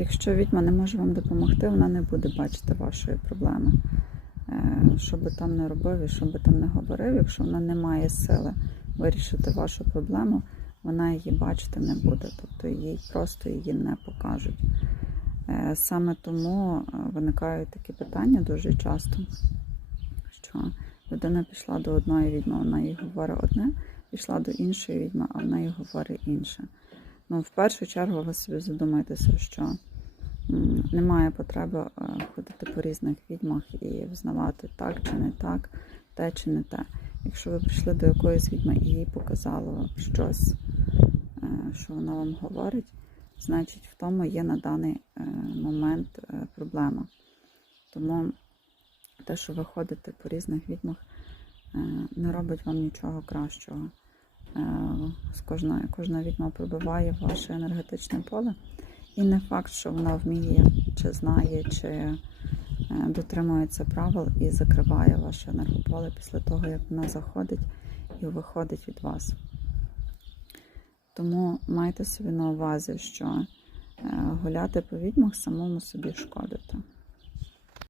Якщо відьма не може вам допомогти, вона не буде бачити вашої проблеми. Е, Що би там не робив і що би там не говорив, якщо вона не має сили вирішити вашу проблему, вона її бачити не буде. Тобто їй просто її не покажуть. Е, Саме тому е, виникають такі питання дуже часто, що людина пішла до одної відьми, вона їй говорить одне, пішла до іншої відьми, а вона їй говорить інше. Ну, в першу чергу ви собі задумайтеся, що немає потреби е, ходити по різних відьмах і взнавати так чи не так, те чи не те. Якщо ви прийшли до якоїсь відьми і їй показало щось, е, що вона вам говорить, значить в тому є на даний е, момент проблема. Тому те, що ви ходите по різних відьмах, не робить вам нічого кращого. Кожна, кожна відьма пробиває ваше енергетичне поле. І не факт, що вона вміє, чи знає, чи е, дотримується правил і закриває ваше енергополе після того, як вона заходить і виходить від вас. Тому майте собі на увазі, що е, гуляти по відьмах самому собі шкодите.